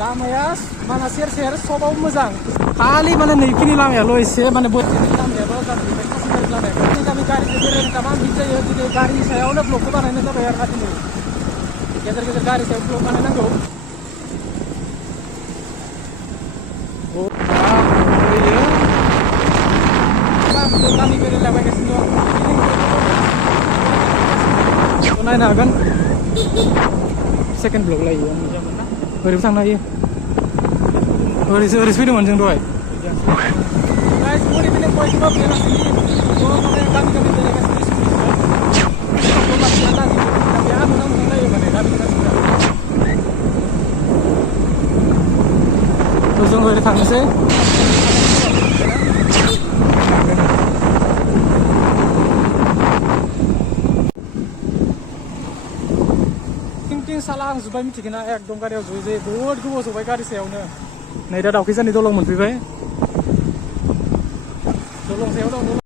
लामाया माना सेर सेर सबाव मोजां खालि माने नैखिनि लामायाल' एसे माने बोथोरनि लामायाल' जाजोब्बाय खासिबारि लामाया जोंनि गामि गारिजों बेरायनो गोबां बिद जायो दिनै गारिनि सायावनो ब्लकखौ बानायनाय जाबाय आरो दिनै गेजेर गेजेर गारि सायाव ब्लक बानायनांगौ गामि बेरायलाबायगासिनो दं नायनो हागोन सेकेन्ड ब्लक लायो ओरैबो थांनो हायो ओरैसो फैदोंमोन जों दहाय जों ओरै थांनोसै साला आं जुबाय मिथिगोना एकदम गारियाव जुयै बहुद गोबाव जबाय गारि सायावनो नै दा दाउखिजानि दलं मोनफैबाय दलं सायाव दं